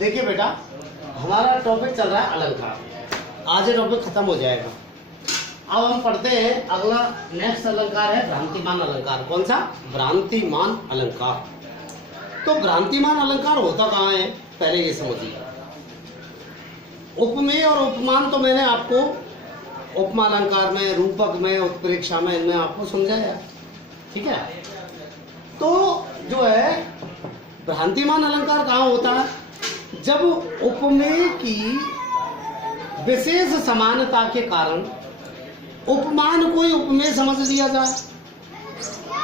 देखिए बेटा, हमारा टॉपिक चल रहा है अलंकार। आज ये टॉपिक खत्म हो जाएगा। अब हम पढ़ते हैं अगला नेक्स्ट अलंकार है भ्रांतिमान अलंकार। कौन सा? भ्रांतिमान अलंकार। तो भ्रांतिमान अलंकार होता कहाँ है, पहले ये समझिए। उपमेय और उपमान तो मैंने आपको उपमा अलंकार में, रूपक में, उत्प्रेक्षा में, इनमें आपको समझाया, ठीक है। तो जो है भ्रांतिमान अलंकार कहाँ होता है? जब उपमेय की विशेष समानता के कारण उपमान को ही उपमेय समझ लिया जाए।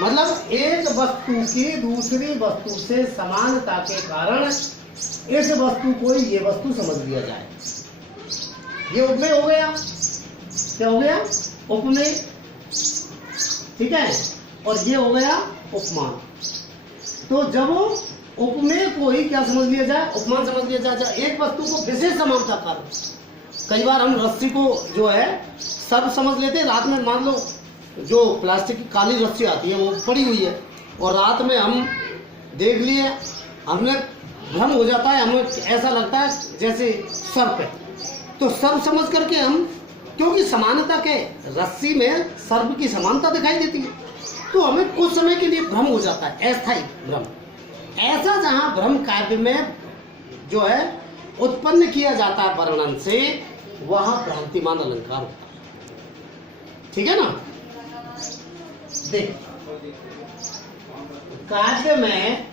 मतलब एक वस्तु की दूसरी वस्तु से समानता के कारण इस वस्तु को ही ये वस्तु समझ लिया जाए। ये उपमेय हो गया। क्या हो गया? उपमेय, ठीक है। और ये हो गया उपमान। तो जब उपमेय को ही क्या समझ लिया जाए, उपमान समझ लिया जाए। एक वस्तु को विशेष समानता कारण, कई बार हम रस्सी को जो है सब समझ लेते हैं। रात में मान लो जो प्लास्टिक की काली रस्सी आती है वो पड़ी हुई है और रात में हम देख लिए, हमने भ्रम हो जाता है, हमें ऐसा लगता है जैसे सर्प है। तो सर्प समझ करके हम, क्योंकि समानता के रस्सी में सर्प की समानता दिखाई देती है, तो हमें कुछ समय के लिए भ्रम हो जाता है, अस्थायी भ्रम। ऐसा जहां भ्रम काव्य में जो है उत्पन्न किया जाता है वर्णन से, वहां भ्रांतिमान अलंकार होता है, ठीक है ना। देख, काव्य में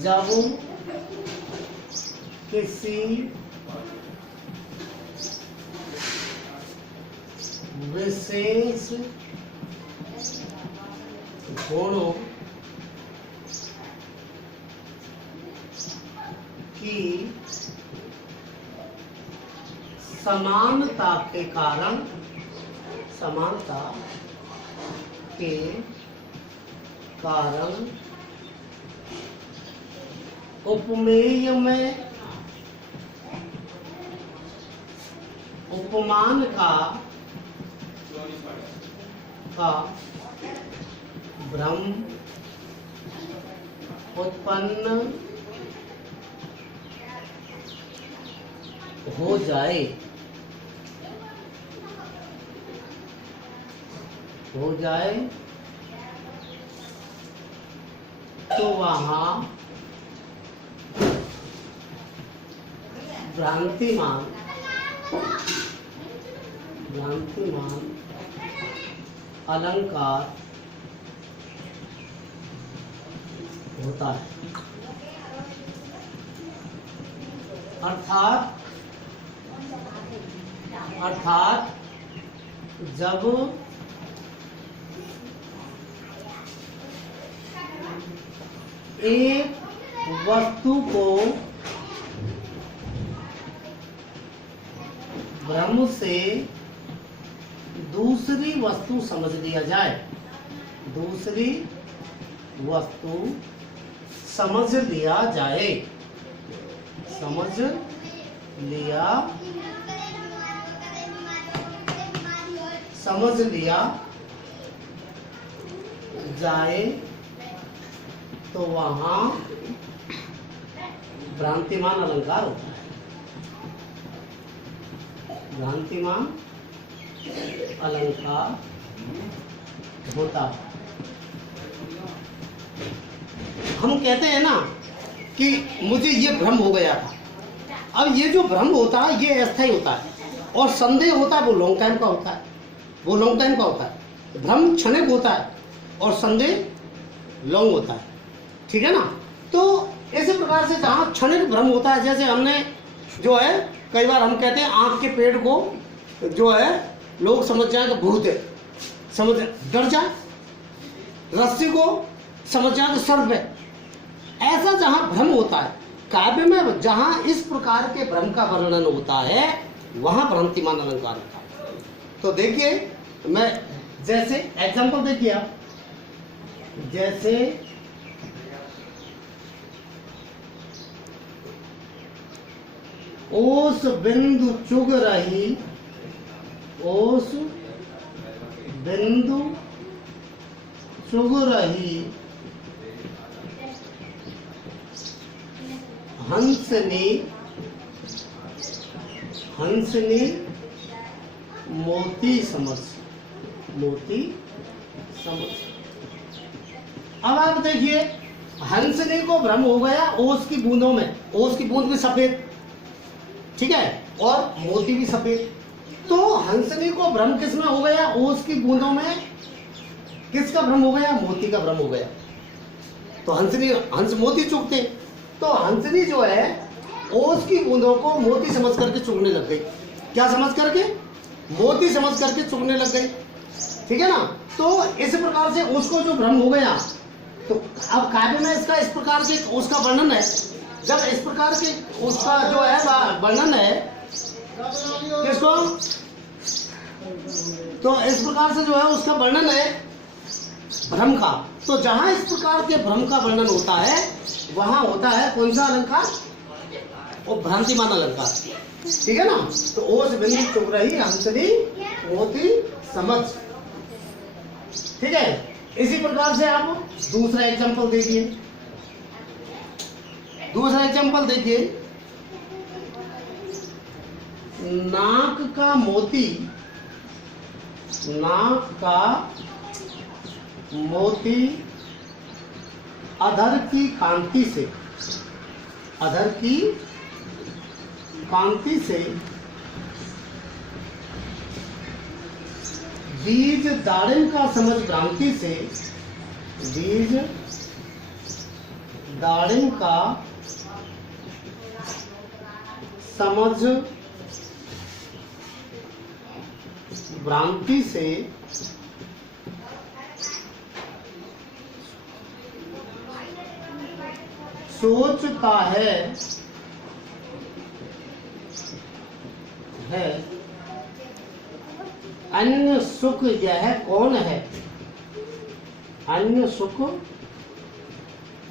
जब किसी विशेष गुणों की समानता के कारण उपमेय में उपमान का भ्रम उत्पन्न हो जाए तो वहां भ्रांतिमान अलंकार होता है। अर्थात जब एक वस्तु को भ्रम से दूसरी वस्तु समझ लिया जाए, समझ लिया जाए तो वहां भ्रांतिमान अलंकार होता है। भ्रांतिमान अलंकार होता है। हम कहते हैं ना कि मुझे ये भ्रम हो गया था। अब ये जो भ्रम होता है ये अस्थायी होता है, और संदेह होता है वो लॉन्ग टाइम का होता है। भ्रम क्षणिक होता है और संदेह लॉन्ग होता है, ठीक है ना। तो इसी प्रकार से जहाँ क्षणिक भ्रम होता है, जैसे हमने जो है कई बार हम कहते हैं आँख के पेड़ को जो है लोग समझ जाए तो भूत है, समझ डर जाए, रस्सी को समझ जाए तो सर्प है। ऐसा जहाँ भ्रम होता है काव्य में, जहाँ इस प्रकार के भ्रम का वर्णन होता है, वहाँ भ्रांतिमान अलंकार होता है। तो देखिए, मैं जैसे एग्जाम्पल देखिए आप, जैसे ओस बिंदु चुग रही, ओस बिंदु चुग रही हंसनी मोती समझ। अब आप देखिए, हंसनी को भ्रम हो गया ओस की बूंदों में, ओस की बूंद भी सफेद, ठीक है, और मोती भी सफेद। तो हंसनी को भ्रम किसमें हो गया? ओस की बूंदों में। किसका भ्रम हो गया? मोती का भ्रम हो गया। तो हंस मोती चुगते, तो हंसनी जो है ओस की बूंदों को मोती समझ करके चुगने लग गई। क्या समझ करके? मोती समझ करके चुगने लग गई, ठीक है ना। तो इस प्रकार से उसको जो भ्रम हो गया, तो अब काव्य में इसका इस प्रकार के उसका वर्णन है। जब इस प्रकार के उसका जो है वर्णन है किसको, तो इस प्रकार से जो है उसका वर्णन है भ्रम का। तो जहां इस प्रकार के भ्रम का वर्णन होता है वहां होता है कौन सा अलंकार? वो भ्रांतिमान अलंकार, ठीक है ना। तो ओस बिंदु चुग रही हंसनी मोती समझ, ठीक है। इसी प्रकार से आप दूसरा एग्जांपल देखिए। दूसरा एग्जांपल देखिए, नाक का मोती अधर की कांति से बीज दाड़िम का समझ भ्रांति से, बीज दाड़िम का समझ भ्रांति से सोचता है अन्य सुख यह कौन है? अन्य सुख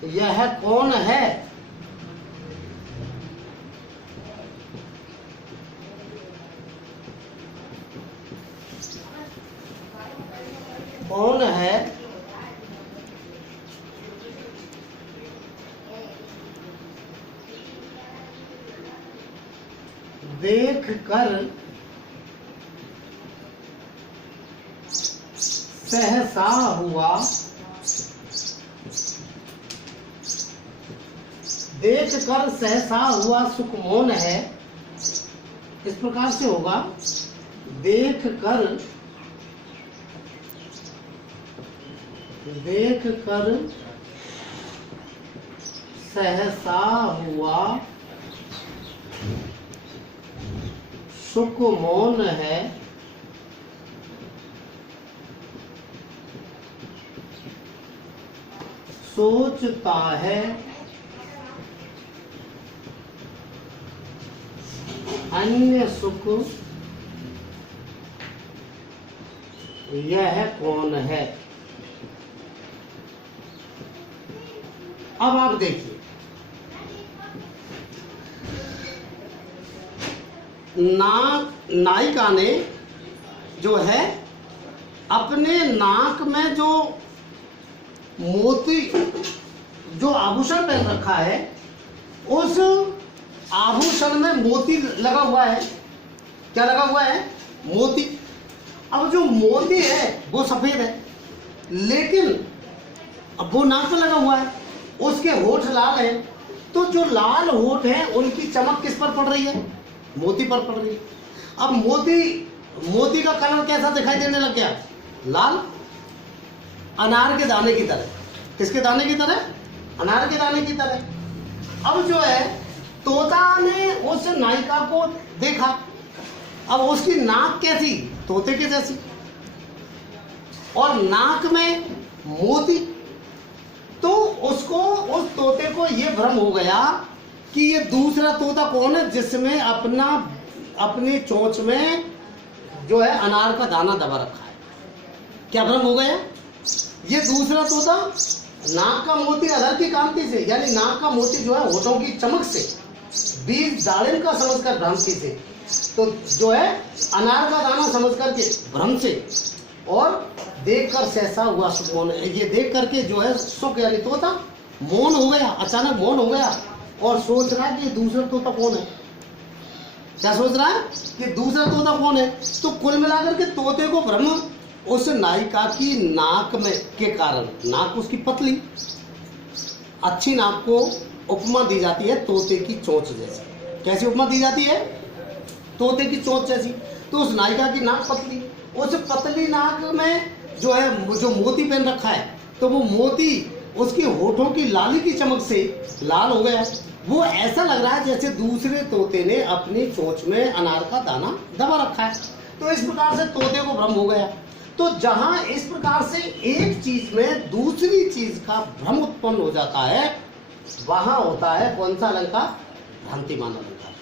यह कौन है? कौन है? देख कर सहसा हुआ, देख कर सहसा हुआ सुख मौन है। इस प्रकार से होगा, देख कर सहसा हुआ सुख मौन है। सोचता है अन्य सुख यह कौन है? अब आप देखिए, नायिका ने जो है अपने नाक में जो मोती, जो आभूषण पहन रखा है, उस आभूषण में मोती लगा हुआ है। क्या लगा हुआ है? मोती। अब जो मोती है वो सफेद है, लेकिन अब वो नाक में लगा हुआ है, उसके होठ लाल है। तो जो लाल होठ है उनकी चमक किस पर पड़ रही है? मोती पर पड़ रही है। अब मोती का कलर कैसा दिखाई देने लग गया? लाल, अनार के दाने की तरह। किसके दाने की तरह? अनार के दाने की तरह। अब जो है तोता ने उस नायिका को देखा, अब उसकी नाक कैसी? तोते के जैसी, और नाक में मोती। तो उसको, उस तोते को ये भ्रम हो गया कि ये दूसरा तोता कौन है जिसमें अपनी चोंच में जो है अनार का दाना दबा रखा है। क्या भ्रम हो गया? ये दूसरा तोता नाक का मोती अधर की कांति से, यानी नाक का मोती जो है होठों की चमक से, बीज दाड़िम का समझकर भ्रांति से, तो जो है अनार का दाना समझ करके भ्रम से, और देखकर सहसा हुआ सुख मौन। ये देख करके जो है सुख यानी तोता मौन हो गया, अचानक मौन हो गया। और सोच रहा है कि दूसरा तोता कौन है। क्या सोच रहा है कि दूसरा तोता कौन है। तो कुल मिलाकर के तोते को भ्रम उस नायिका की नाक में के कारण, नाक उसकी पतली अच्छी नाक को उपमा दी जाती है तोते की चोंच जैसी। कैसी उपमा दी जाती है, तोते की चोंच जैसी। तो उस नायिका की नाक पतली, उस पतली नाक में जो है जो मोती पहन रखा है, तो वो मोती उसकी होठों की लाली की चमक से लाल हो गया। वो ऐसा लग रहा है जैसे दूसरे तोते ने अपनी चोंच में अनार का दाना दबा रखा है। तो इस प्रकार से तोते को भ्रम हो गया। तो जहां इस प्रकार से एक चीज में दूसरी चीज का भ्रम उत्पन्न हो जाता है, वहां होता है कौन सा अलंकार, भ्रांतिमान अलंकार।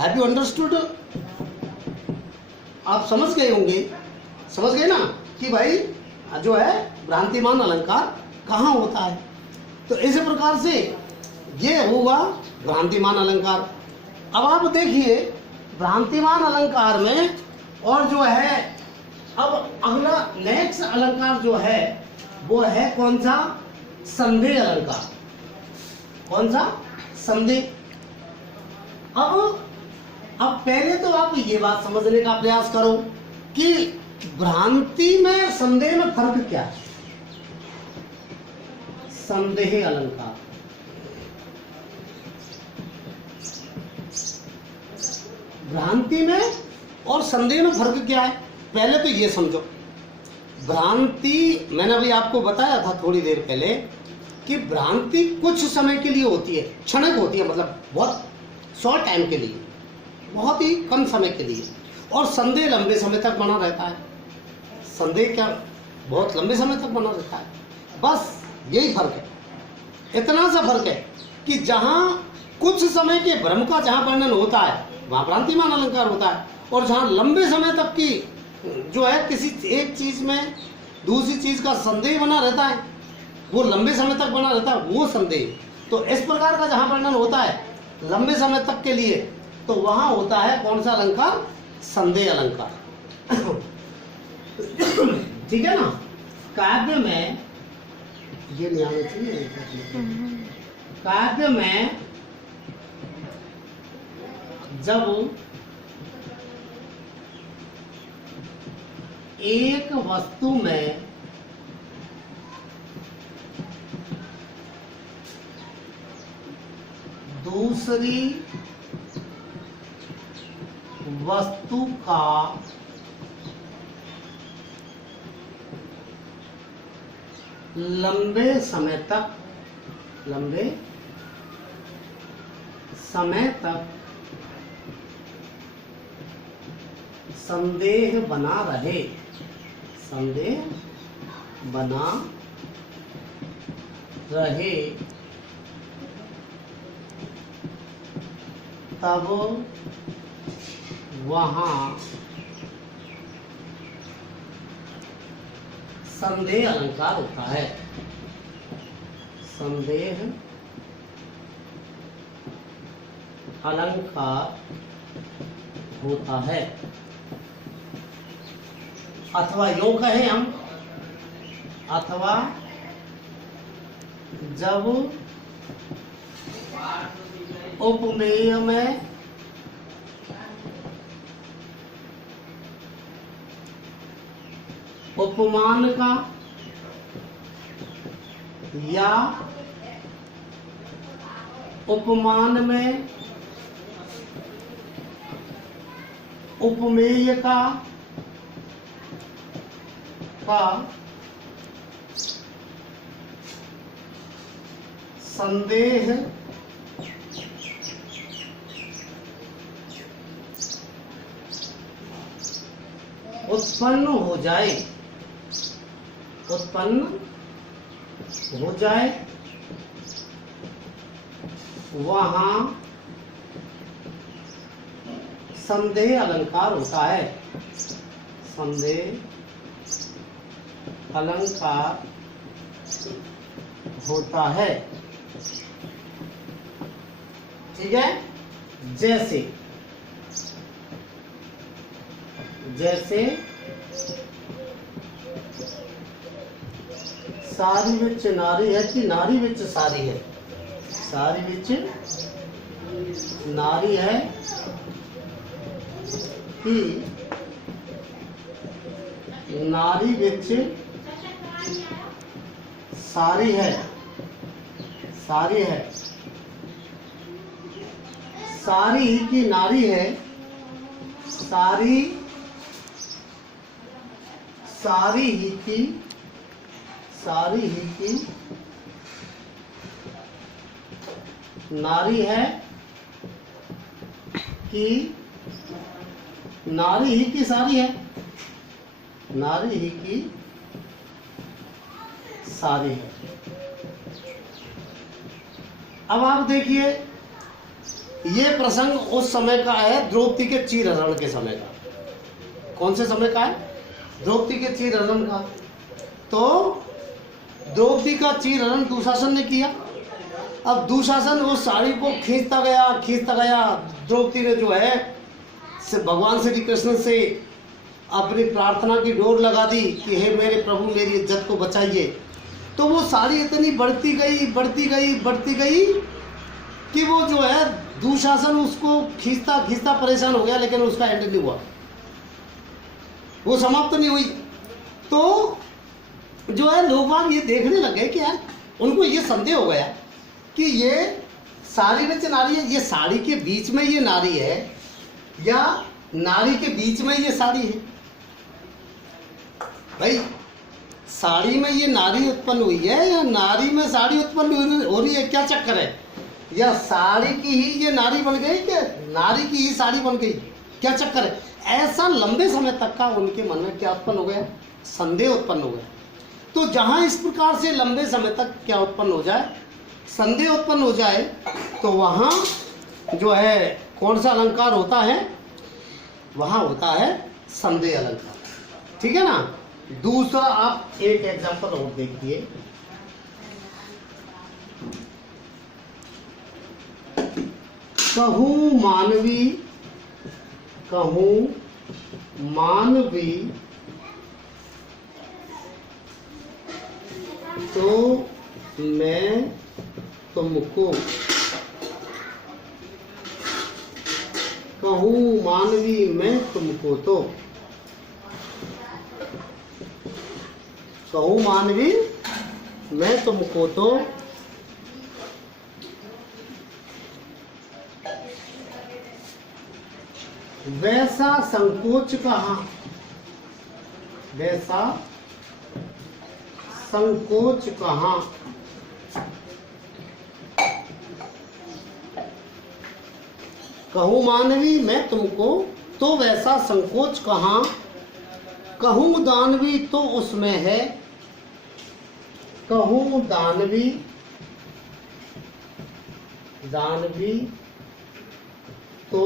Have you understood. आप समझ गए होंगे, समझ गए ना कि भाई जो है भ्रांतिमान अलंकार कहाँ होता है। तो इसी प्रकार से ये हुआ भ्रांतिमान अलंकार। अब आप देखिए भ्रांतिमान अलंकार में और जो है अब अगला नेक्स्ट अलंकार जो है वो है कौन सा, संदेह अलंकार। कौन सा, संदेह। अब पहले तो आप ये बात समझने का प्रयास करो कि भ्रांति में संदेह में फर्क क्या है। संदेह अलंकार, भ्रांति में और संदेह में फर्क क्या है, पहले तो ये समझो। भ्रांति मैंने अभी आपको बताया था थोड़ी देर पहले कि भ्रांति कुछ समय के लिए होती है, क्षणिक होती है, मतलब बहुत शॉर्ट टाइम के लिए, बहुत ही कम समय के लिए। और संदेह लंबे समय तक बना रहता है। संदेह क्या बहुत लंबे समय तक बना रहता है। बस यही फर्क है, इतना सा फर्क है कि जहां कुछ समय के भ्रम का जहां वर्णन होता है वहां भ्रांतिमान अलंकार होता है, और जहां लंबे समय तक की जो है किसी एक चीज में दूसरी चीज का संदेह बना रहता है, वो लंबे समय तक बना रहता है, वो संदेह। तो इस प्रकार का जहां वर्णन होता है लंबे समय तक के लिए, तो वहां होता है कौन सा अलंकार, संदेह अलंकार। ठीक है ना। काव्य में ये नहीं आना चाहिए। काव्य में जब एक वस्तु में दूसरी वस्तु का लंबे समय तक संदेह बना रहे, तब वहां संदेह अलंकार होता है। संदेह अलंकार होता है। अथवा यूं कहें हम, अथवा जब उपमेय में उपमान का या उपमान में उपमेय का संदेह उत्पन्न हो जाए, वहां संदेह अलंकार होता है। संदेह अलंकार होता है। ठीक है। जैसे सारी विच नारी है कि नारी विच सारी है। सारी बिच नारी है कि नारी बिच सारी है, सारी है, सारी ही की नारी है, सारी, सारी ही की, सारी ही की नारी है कि नारी ही की सारी है, नारी ही की सारी है। अब आप देखिए, ये प्रसंग उस समय का है द्रौपदी के चीरहरण के समय का। कौन से समय का है? द्रौपदी के चीरहरण का। तो द्रौपदी का चीरहरण दुशासन ने किया। अब दुशासन उस साड़ी को खींचता गया। द्रौपदी ने जो है भगवान श्री कृष्ण से अपनी प्रार्थना की डोर लगा दी कि हे मेरे प्रभु मेरी इज्जत को बचाइए। तो वो साड़ी इतनी बढ़ती गई कि वो जो है दुशासन उसको खींचता परेशान हो गया, लेकिन उसका एंड नहीं हुआ, वो समाप्त नहीं हुई। तो जो है लोग ये देखने लगे कि यार, उनको ये संदेह हो गया कि ये साड़ी में नारी है, ये साड़ी के बीच में ये नारी है या नारी के बीच में ये साड़ी है। भाई साड़ी में ये नारी उत्पन्न हुई है या नारी में साड़ी उत्पन्न हो रही है, क्या चक्कर है? या साड़ी की ही ये नारी बन गई कि नारी की ही साड़ी बन गई, क्या चक्कर है? ऐसा लंबे समय तक का उनके मन में क्या उत्पन्न हो गया? संदेह उत्पन्न हो गया। तो जहां इस प्रकार से लंबे समय तक क्या उत्पन्न हो जाए, संदेह उत्पन्न हो जाए, तो वहां जो है कौन सा अलंकार होता है? वहां होता है संदेह अलंकार। ठीक है ना। दूसरा आप एक एग्जांपल और देखिए, कहूं मानवी, कहूं मानवी तो मैं तुमको, कहूं मानवी मैं तुमको तो, कहूं मानवी मैं तुमको तो वैसा संकोच कहाँ, वैसा संकोच कहाँ। कहूं मानवी मैं तुमको तो वैसा संकोच कहाँ, कहूं दानवी तो उसमें है, कहूं दानवी, दानवी तो,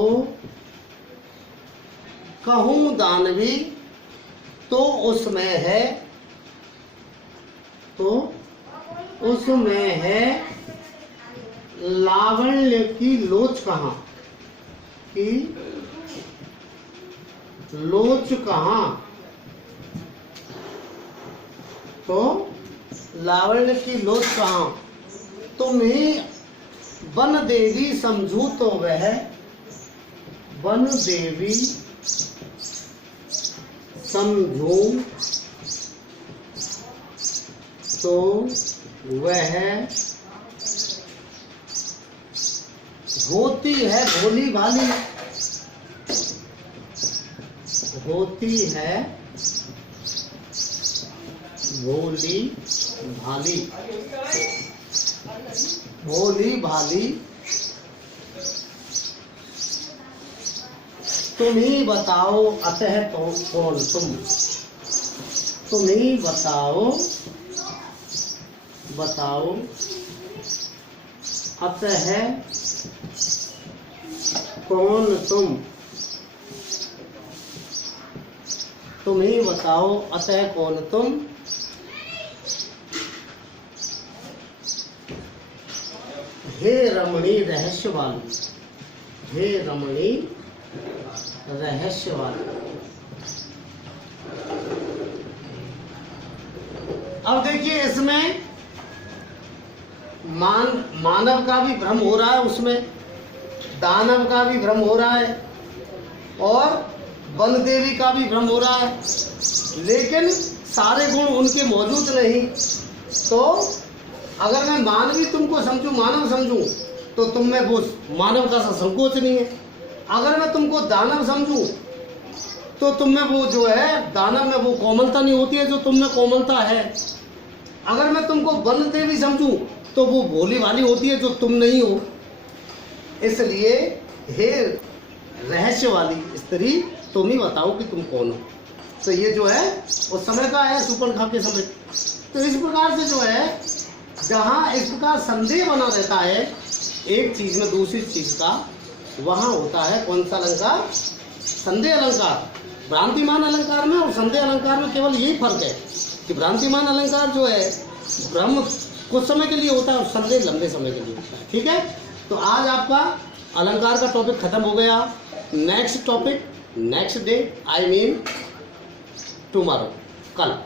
कहूं दानवी तो उसमें है, तो उसमें है लावण्य की लोच कहाँ, की लोच कहाँ। तो लावण्य की लोच कहाँ, तुम्हें वन देवी समझू तो वह, वन देवी समझू तो वह होती है भोली भाली, होती है भोली भाली, भोली भाली। तुम ही बताओ अतः तो कौन तुम, तुम ही बताओ, बताओ अतः कौन तुम, तुम ही बताओ अतः कौन तुम। हे रमणी रहस्य वाली, हे रमणी रहस्य वाली। अब देखिए इसमें मानव का भी भ्रम हो रहा है उसमें, दानव का भी भ्रम हो रहा है और वन देवी का भी भ्रम हो रहा है, लेकिन सारे गुण उनके मौजूद नहीं। तो अगर मैं मानवी तुमको समझूं, मानव समझूं, तो तुम में वो मानव का सा संकोच नहीं है। अगर मैं तुमको दानव समझूं तो तुम में वो जो है दानव में वो कोमलता नहीं होती है जो तुम में कोमलता है। अगर मैं तुमको वन देवी समझूं तो वो भोली भाली होती है जो तुम नहीं हो। इसलिए हे रहस्य वाली स्त्री, तुम ही बताओ कि तुम कौन हो। तो ये जो है उस समय का है, सुपर्णखा के समय। तो इस प्रकार से जो है जहाँ इस प्रकार संदेह बना रहता है एक चीज में दूसरी चीज का, वहाँ होता है कौन सा अलंकार? संदेह अलंकार। भ्रांतिमान अलंकार में और संदेह अलंकार में केवल यही फर्क है कि भ्रांतिमान अलंकार जो है भ्रम कुछ समय के लिए होता है और संदेह लंबे समय के लिए होता है। ठीक है, तो आज आपका अलंकार का टॉपिक खत्म हो गया। Next topic next day, I mean tomorrow, कल।